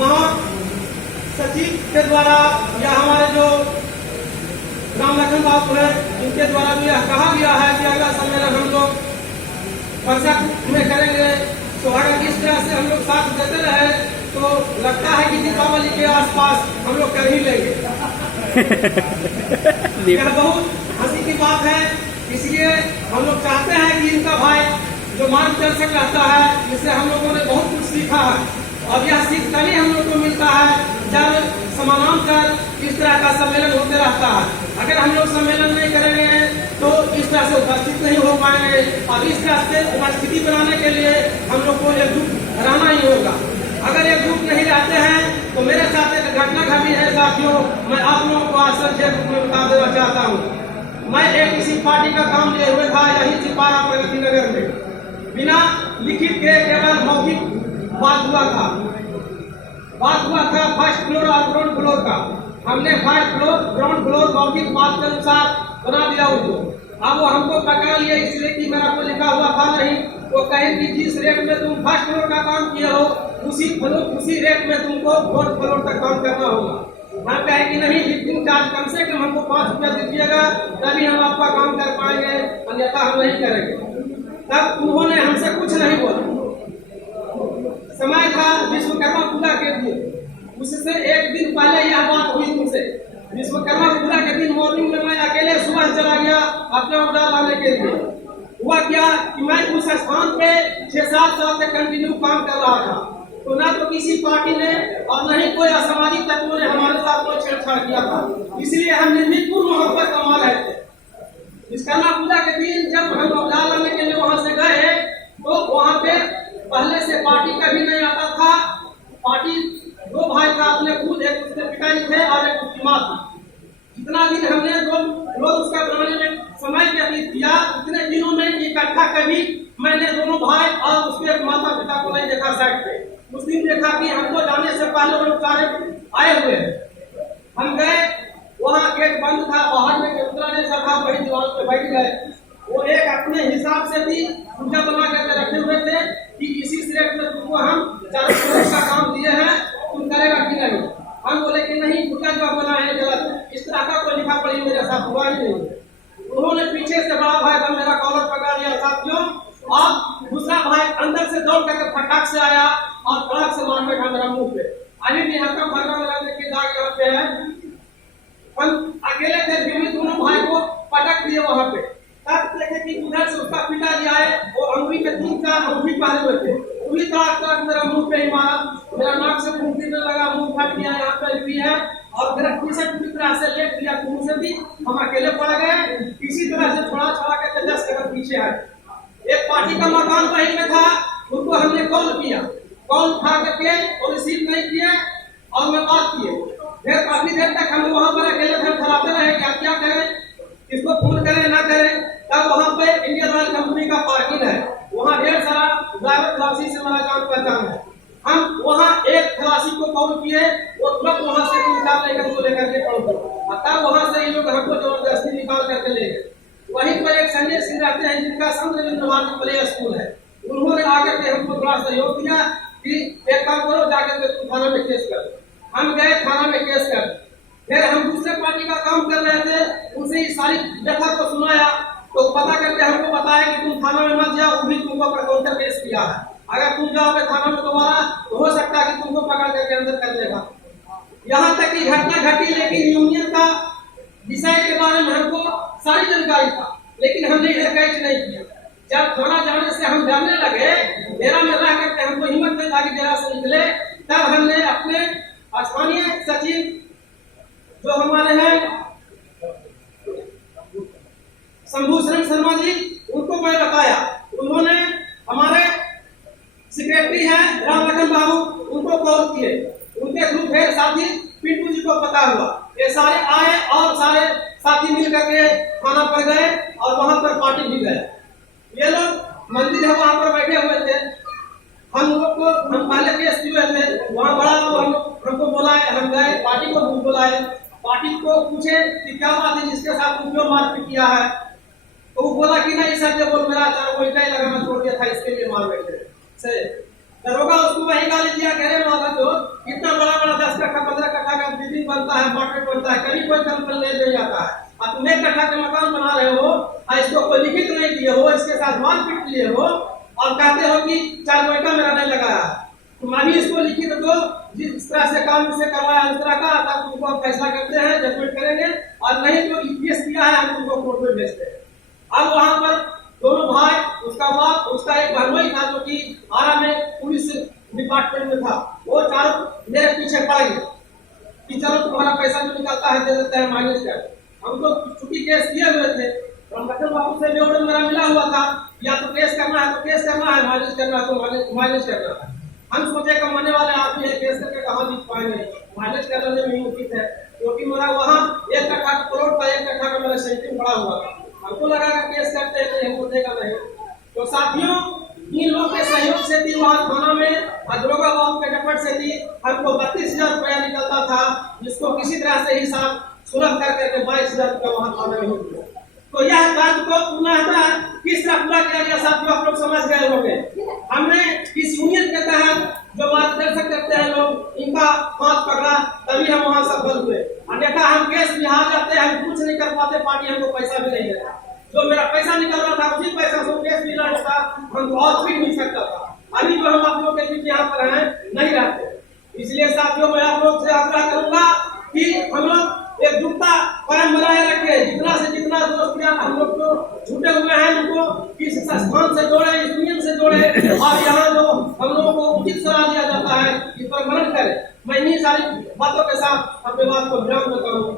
महासचिव के द्वारा या हमारे जो राम लखन बाबू है इनके द्वारा भी यह कहा गया है कि अगला सम्मेलन हम लोग वर्षा में करेंगे। तो अगर इस तरह से हम लोग साथ देते रहे तो लगता है कि दीपावली के आसपास हम लोग कर ही लेंगे। यह बहुत हंसी की बात है, इसलिए हम लोग चाहते हैं कि इनका भाई जो मार्गदर्शक रहता है इससे हम लोगों ने बहुत कुछ सीखा है और यह सीख तभी हम लोग को मिलता है जब समानांतर इस तरह का सम्मेलन होते रहता है। अगर हम लोग सम्मेलन नहीं करेंगे तो इस तरह से उपस्थित नहीं हो पाएंगे और इस तरह से उपस्थिति बनाने के लिए हम लोग को एकजुट रहना ही होगा। अगर एकजुट नहीं रहते हैं तो मेरे साथ एक घटना घटी है साथियों, मैं आप लोगों को आज संक्षेप में बता देना चाहता हूँ। मैं एक किसी पार्टी का काम लिए हुए था यही छिपारा प्रगति नगर में, बिना लिखित के केवल मौखिक बात हुआ था फर्स्ट फ्लोर और ग्राउंड फ्लोर का। हमने फर्स्ट फ्लोर ग्राउंड फ्लोर मौखिक बात के अनुसार बना दिया उसको। अब वो हमको पकड़ लिए इसलिए कि मेरा को लिखा हुआ था नहीं। वो कहे कि जिस रेट में तुम फर्स्ट फ्लोर का काम किए हो उसी रेट में तुमको फोर्थ फ्लोर तक काम करना होगा। हम कहे कि नहीं, लिफ्टिंग चार्ज कम से कम हमको 5 रुपया दीजिएगा तभी हम आपका काम कर पाएंगे, अन्यथा हम नहीं करेंगे। तब उन्होंने हमसे कुछ नहीं बोला। समय था विश्वकर्मा पूजा के दिन, उससे एक दिन पहले यह बात हुई मुझसे। विश्वकर्मा पूजा के दिन मॉर्निंग में मैं अकेले सुबह चला गया अपने ऑर्डर लाने के लिए। हुआ क्या कि मैं उस स्थान पे 6-7 साल से कंटिन्यू काम कर रहा था, तो ना तो किसी पार्टी ने और न ही कोई असामाजिक तत्वों ने हमारे साथ कोई छेड़छाड़ किया था, इसलिए हम निर्भीकपूर्ण वहां पर कमा रहे थे। विश्वकर्मा पूजा के दिन जब हम ऑर्डर लाने के लिए वहां से गए तो वहां पे पहले से पार्टी कभी नहीं आता था। पार्टी 2 भाई था अपने खुद, एक उसके पिताजी थे और एक उसकी माँ थी। जितना दिन हमने रोज उसका बनाने में समय व्यतीत किया उतने दिनों में इकट्ठा कभी मैंने दोनों भाई और उसके माता पिता को नहीं देखा साइड पे। उस दिन देखा कि हमको जाने से पहले वो सारे आए हुए हैं। हम गए, वहाँ गेट बंद था, बाहर में केवतरा जैसा था, वही दीवार पे बैठ गए। वो एक अपने हिसाब से भी पूजा बना करके रखे हुए थे कि इसी रेट में तुमको हम 4 करोड़ का काम दिए हैं, तुम करेगा कि नहीं। हम बोले कि नहीं, पूजा जो बना है गलत, इस तरह का कोई लिखा पड़ी मेरे साथ हुआ ही नहीं। उन्होंने पीछे से बड़ा भाई का मेरा कॉलर पकड़ लिया साथियों, और दूसरा भाई अंदर से दौड़ करके फटाक से आया और फटाक से मार बैठा मेरा मुंह पे। अभी भी हल्का फर्का लगाने के दाग यहाँ पे है। हम अकेले थे, भी दोनों भाई को पटक दिए वहां पे। तब देखे कि उधर से उसका पिताजी आए, वो अंगुली के 3-4 अंगुली पहने हुए थे, पूरी तरह मेरा मुंह पे ही मारा। मेरा नाक से खून गिरने लगा, मुंह फट गया, यहाँ पे भी है और मेरा टी-शर्ट पूरी तरह से लेट दिया खून से भी। हम अकेले पड़ गए, इसी तरह से थोड़ा करके 10 कदम पीछे आए। एक पार्टी का मकान वहीं में था, उनको हमने कॉल किया, कॉल उठा करके और रिसीव नहीं किए और मैं बात किए। फिर काफी देर तक हम वहाँ पर अकेले खड़ाते रहे क्या करें, किसको फोन करें ना करें। तब वहाँ पे इंडियन ऑयल कंपनी का पार्किंग है, वहाँ ढेर सारा ड्राइवर खलासी से मेरा जान पहचान है। हम वहाँ एक खलासी को कॉल किए, वो तुरंत वहाँ से 3-4 लेकर के पहुंचे। तब वहाँ से ये लोग हमको जबरदस्ती निकाल करके ले गए। वहीं पर एक संजय सिंह रहते हैं जिनका संत रविंद्र भारती प्ले स्कूल है, उन्होंने आकर के हमको थोड़ा सहयोग दिया कि एक काम करो, जाकर के तुम थाना में केस कर। हम गए थाना में केस कर। फिर हम दूसरे पार्टी का काम कर रहे थे, उनसे इस सारी व्यथा को सुनाया तो पता करके हमको बताया कि तुम थाना में मत जाओ, वो भी तुमको काउंटर केस किया है। अगर तुम जाओगे थाना में दोबारा तो हो सकता है कि तुमको पकड़ करके अंदर कर लेगा। यहाँ तक की घटना घटी, लेकिन यूनियन का विषय के बारे में हमको सारी जानकारी था, लेकिन हमने इधर कैच नहीं किया। जब थाना जाने से हम डरने लगे, डेरा में रह करके हमको हिम्मत नहीं था कि डेरा से निकले, तब हमने अपने स्थानीय सचिव जो हमारे हैं शंभूशरण शर्मा जी, उनको मैं बताया। उन्होंने हमारे सेक्रेटरी हैं राम लखन बाबू, उनको कॉल किए। उनके थ्रू फिर साथी पिंटू जी को पता हुआ, ये सारे आए और सारे साथी मिल करके थाना पर गए और वहां पर पार्टी भी गए। ये लोग मंदिर है वहां पर बैठे हुए थे। हम पहले केस किए थे, वहाँ बड़ा हमको बुलाए, हम गए, पार्टी को बुलाए, पार्टी को पूछे कि क्या बात है जिसके साथ तुम क्यों मारपीट किया है। तो वो बोला कि नहीं सर, जब बोल मेरा अचार वही लगाना छोड़ दिया था, इसके लिए मार बैठे से। दरोगा उसको वही गाली दिया, कह रहे कोई कंपनी नहीं जाता है। अब तुम 1 कट्ठा का मकान बना रहे हो और इसको कोई लिखित नहीं दिए हो, इसके साथ मारपीट लिए हो और कहते हो कि 4 पैसा मेरा नहीं लगाया। तुम अभी इसको लिखित दो, जिस तरह से काम से करवाया उस तरह का, तब तुमको फैसला करते हैं, जजमेंट करेंगे, और नहीं तो केस किया है हम तुमको कोर्ट में भेजते हैं। अब वहां पर दोनों भाई, उसका बाप, उसका एक भरवाई था जो कि आरा में पुलिस डिपार्टमेंट में था, वो चारों मेरे पीछे पड़ गए कि चलो तुम्हारा पैसा जो निकलता है दे देते हैं माइनस कर। हम तो छुट्टी केस किए हुए थे, लखन बाबू से भी ऑर्डर मेरा मिला हुआ था, या तो केस करना है तो केस करना है, माइनस करना है तो माइनस करना है। हम सोचे कमाने वाले आदमी है, केस करके कहाँ जीत पाएंगे, माइनस करने में उचित है, क्योंकि मेरा वहाँ 1 कट्ठा प्लॉट का 1 कट्ठा का मेरा सेंटिंग पड़ा हुआ था। हमको लगा कि केस करते हैं हमको देगा नहीं। तो साथियों, इन लोगों के सहयोग से भी वहाँ थाना में दरोगा बाबू के डपट से भी हमको 32,000 रुपया निकलता था, जिसको किसी तरह से हिसाब सुलभ कर करके 22,000 रुपया वहाँ थाना में हो गया। तो यह कार्य को पुनः किस तरह पूरा किया गया साथियों, आप लोग समझ गए होंगे। हमने इस यूनियन के तहत जो मार्गदर्शक करते हैं लोग, इनका हाथ पकड़ा, तभी हम वहाँ सफल हुए। अन्यथा हम केस बिहार जाते हैं, हम कुछ नहीं कर पाते, पार्टी हमको पैसा भी नहीं देता। जो मेरा पैसा निकल रहा था उसी पैसा से केस भी लड़ था, हम और भी नहीं सकता था। अभी जो हम आप लोग के बीच यहाँ पर हैं नहीं रहते। इसलिए साथियों, मैं आप लोग से आग्रह करूंगा कि हम लोग एकजुटता परम बनाए रखे। जितना से जितना दोस्त यार हम लोग तो छूटे हुए हैं, उनको इस संस्थान से जोड़े, इस यूनियन से जोड़े, और यहाँ जो हम लोगों को उचित सलाह दिया जाता है इस पर मनन करें। मैं इन्हीं सारी बातों के साथ अपने बात को विराम देता हूँ।